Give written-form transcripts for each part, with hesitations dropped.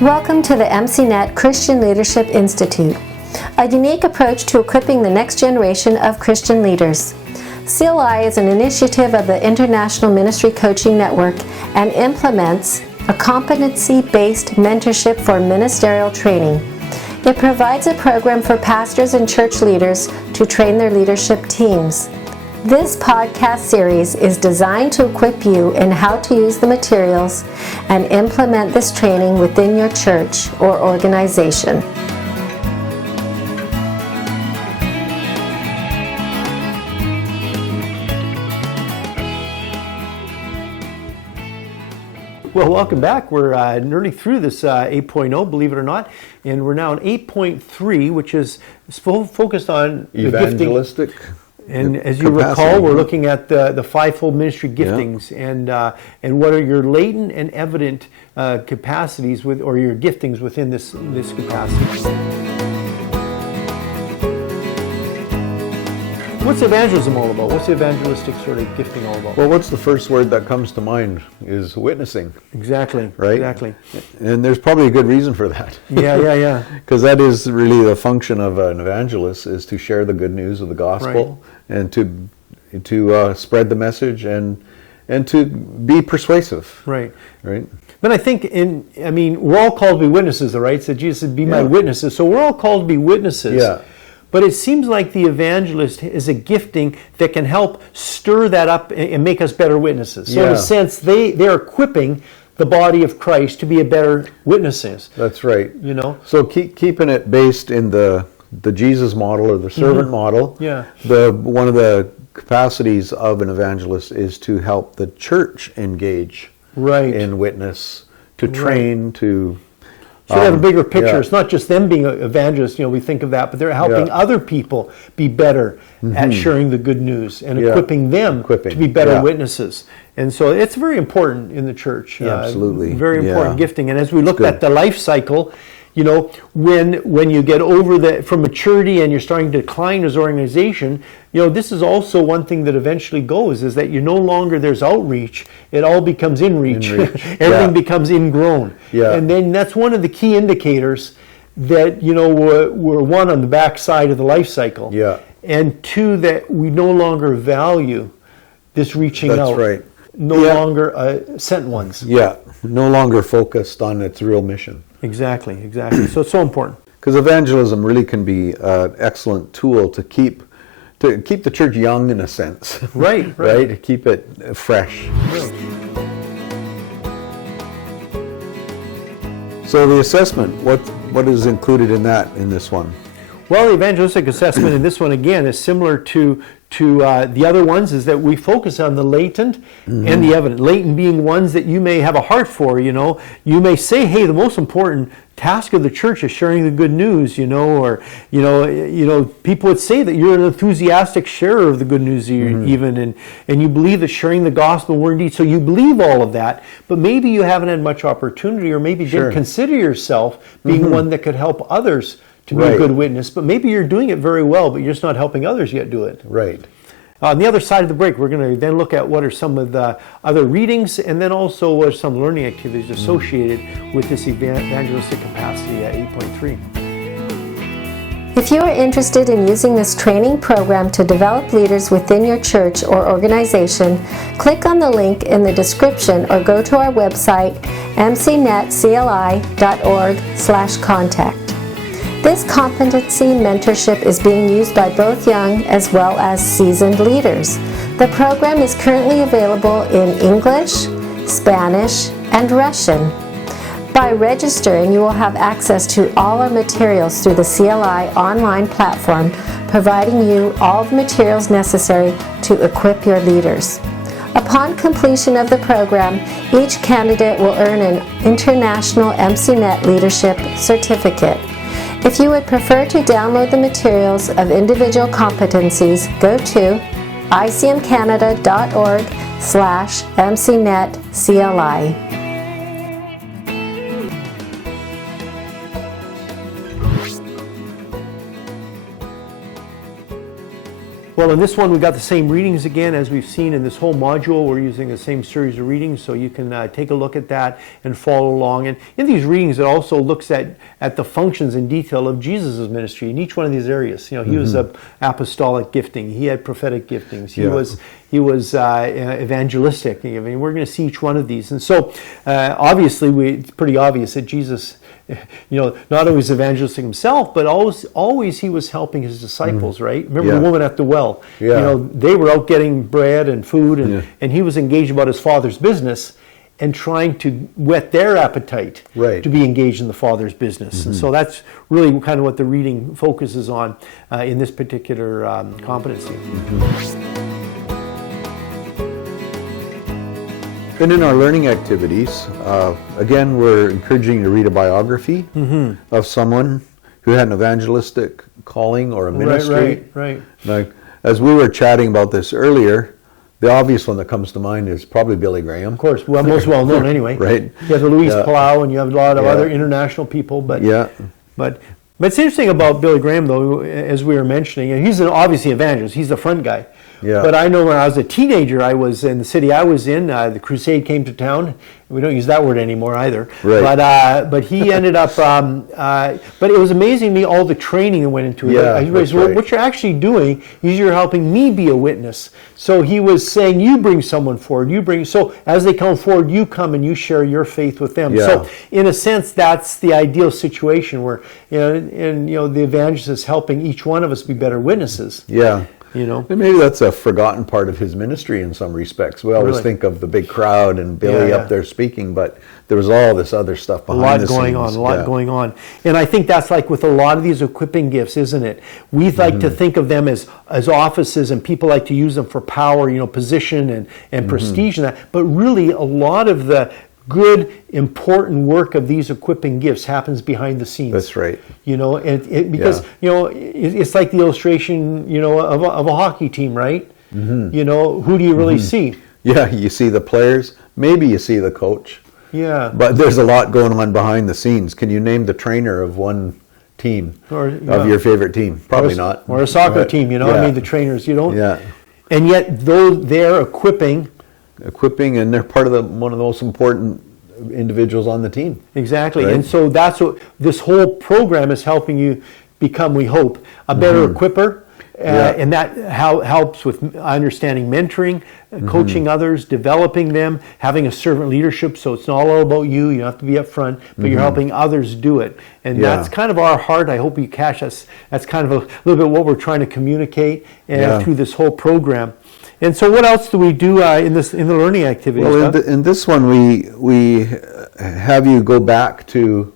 Welcome to the MCNet Christian Leadership Institute, a unique approach to equipping the next generation of Christian leaders. CLI is an initiative of the International Ministry Coaching Network and implements a competency-based mentorship for ministerial training. It provides a program for pastors and church leaders to train their leadership teams. This podcast series is designed to equip you in how to use the materials and implement this training within your church or organization. Well, welcome back. We're nearly through this 8.0, believe it or not, and we're now in 8.3, which is focused on Evangelistic. And as you recall, we're looking at the fivefold ministry giftings, and what are your latent and evident capacities or your giftings within this capacity. What's evangelism all about? What's the evangelistic sort of gifting all about? Well, what's the first word that comes to mind is witnessing. Exactly. Right? Exactly. And there's probably a good reason for that. Yeah. Because that is really the function of an evangelist, is to share the good news of the gospel, right, and to spread the message and to be persuasive. Right. Right. But I think we're all called to be witnesses, right? So Jesus said, "Be my witnesses." So we're all called to be witnesses. Yeah. But it seems like the evangelist is a gifting that can help stir that up and make us better witnesses. So in a sense, they're equipping the body of Christ to be a better witnesses. That's right. You know. So keeping it based in the Jesus model or the servant model. Yeah. One of the capacities of an evangelist is to help the church engage in witness, to train, to so they have a bigger picture. It's not just them being evangelists, we think of that, but they're helping other people be better at sharing the good news and equipping them to be better witnesses. And so it's very important in the church. Absolutely. Very important gifting. And as we look at the life cycle, when you get over from maturity and you're starting to decline as an organization, this is also one thing that eventually goes, is that no longer there's outreach, it all becomes inreach. Everything becomes ingrown. Yeah. And then that's one of the key indicators that, we're one, on the back side of the life cycle. Yeah. And two, that we no longer value this reaching out. That's right. No longer sent ones. Yeah. No longer focused on its real mission. Exactly. So it's so important. Because evangelism really can be an excellent tool to keep the church young, in a sense. Right. Right? To keep it fresh. Right. So the assessment, what is included in this one? Well, the evangelistic assessment in this one, again, is similar to the other ones, is that we focus on the latent and the evident. Latent being ones that you may have a heart for, You may say, hey, the most important task of the church is sharing the good news, or people would say that you're an enthusiastic sharer of the good news even, and you believe that sharing the gospel word indeed. So you believe all of that, but maybe you haven't had much opportunity, or maybe didn't consider yourself being one that could help others to be a good witness, but maybe you're doing it very well, but you're just not helping others yet do it. Right. On the other side of the break, we're going to then look at what are some of the other readings, and then also what are some learning activities associated with this evangelistic capacity at 8.3. If you are interested in using this training program to develop leaders within your church or organization, click on the link in the description or go to our website, mcnetcli.org/contact. This competency mentorship is being used by both young as well as seasoned leaders. The program is currently available in English, Spanish, and Russian. By registering, you will have access to all our materials through the CLI online platform, providing you all the materials necessary to equip your leaders. Upon completion of the program, each candidate will earn an International MCNet Leadership Certificate. If you would prefer to download the materials of individual competencies, go to icmcanada.org/MCNetCLI. Well, in this one, we got the same readings again as we've seen in this whole module. We're using the same series of readings, so you can take a look at that and follow along. And in these readings, it also looks at the functions in detail of Jesus' ministry in each one of these areas. You know, he was a apostolic gifting. He had prophetic giftings. He was evangelistic. I mean, we're going to see each one of these. And so, obviously, it's pretty obvious that Jesus, you know, not always evangelistic himself, but always he was helping his disciples, right? Remember the woman at the well? You know, they were out getting bread and food, and he was engaged about his Father's business and trying to whet their appetite to be engaged in the Father's business. And so that's really kind of what the reading focuses on in this particular competency. And in our learning activities, again, we're encouraging you to read a biography of someone who had an evangelistic calling or a ministry. Right. Like, as we were chatting about this earlier, the obvious one that comes to mind is probably Billy Graham. Of course, well, most well known anyway. Right. You have Louise Plow, and you have a lot of other international people. But it's interesting about Billy Graham, though, as we were mentioning, and he's obviously an evangelist. He's the front guy. Yeah. But I know when I was a teenager, I was in the city I was in. The crusade came to town. We don't use that word anymore either. Right. But he ended up. But it was amazing to me all the training that went into it. Yeah, what you're actually doing is you're helping me be a witness. So he was saying, you bring someone forward. So as they come forward, you come and you share your faith with them. Yeah. So in a sense, that's the ideal situation where the evangelist is helping each one of us be better witnesses. Yeah. You know, and maybe that's a forgotten part of his ministry in some respects. We always think of the big crowd and Billy up there speaking, but there was all this other stuff behind the scenes. A lot going on. And I think that's like with a lot of these equipping gifts, isn't it? We like to think of them as offices, and people like to use them for power, position and prestige and that. But really, a lot of the good, important work of these equipping gifts happens behind the scenes. That's right. Because it's like the illustration, of a hockey team, right? Who do you really see? Yeah, you see the players. Maybe you see the coach. Yeah. But there's a lot going on behind the scenes. Can you name the trainer of one team of your favorite team? Probably not. Or a soccer team. I mean, the trainers. You don't. Yeah. And yet, though they're equipping, and they're part of one of the most important individuals on the team. Exactly. Right? And so that's what this whole program is helping you become, we hope, a better equipper. And that helps with understanding mentoring, coaching others, developing them, having a servant leadership. So it's not all about you. You don't have to be up front, but you're helping others do it. And that's kind of our heart. I hope you catch us. That's kind of a little bit what we're trying to communicate through this whole program. And so what else do we do in the learning activities? Well, in this one, we have you go back to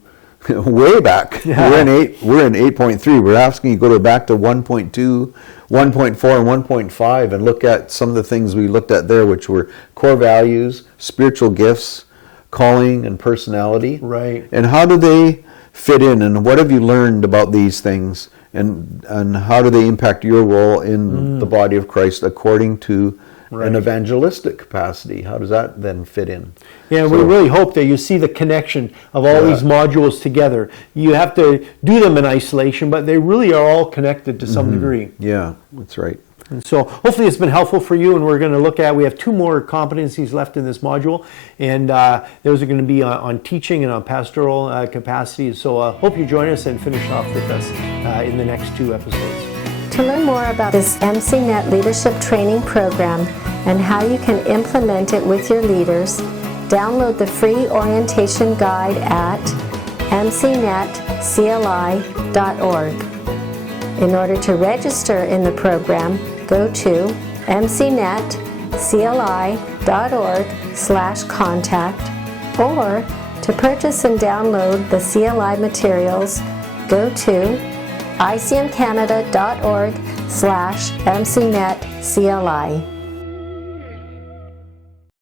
way back. Yeah. We're in 8.3. We're asking you to go back to 1.2, 1.4, and 1.5 and look at some of the things we looked at there, which were core values, spiritual gifts, calling, and personality. Right. And how do they fit in, and what have you learned about these things, and how do they impact your role in the body of Christ according to an evangelistic capacity? How does that then fit in? Yeah, we really hope that you see the connection of all these modules together. You have to do them in isolation, but they really are all connected to some degree. Yeah, that's right. And so hopefully it's been helpful for you, and we're going to we have 2 more competencies left in this module, and those are going to be on teaching and on pastoral capacities. So hope you join us and finish off with us in the next 2 episodes. To learn more about this MCNet Leadership Training Program and how you can implement it with your leaders, download the free orientation guide at mcnetcli.org. In order to register in the program, go to mcnetcli.org/contact, or to purchase and download the CLI materials, go to icmcanada.org/mcnetcli.